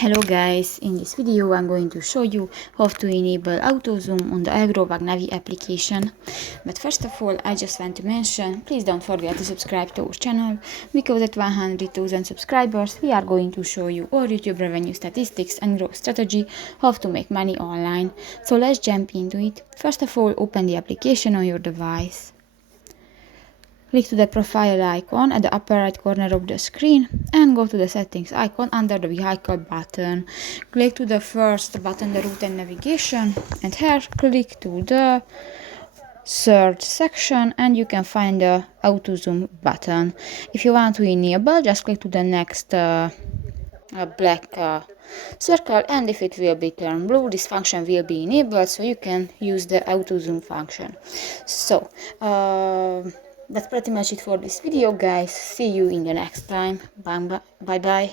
Hello guys, in this video I'm going to show you how to enable auto zoom on the Eurowag Navi application. But first of all, I just want to mention, please don't forget to subscribe to our channel, because at 100,000 subscribers we are going to show you all YouTube revenue statistics and growth strategy, how to make money online. So let's jump into it. First of all, open the application on your device. Click to the profile icon at the upper right corner of the screen and go to the settings icon under the vehicle button. Click to the first button, the route and navigation, and here click to the third section and you can find the auto zoom button. If you want to enable, just click to the next black circle, and if it will be turned blue, this function will be enabled, so you can use the auto zoom function. So that's pretty much it for this video, guys. See you in the next time. Bye bye.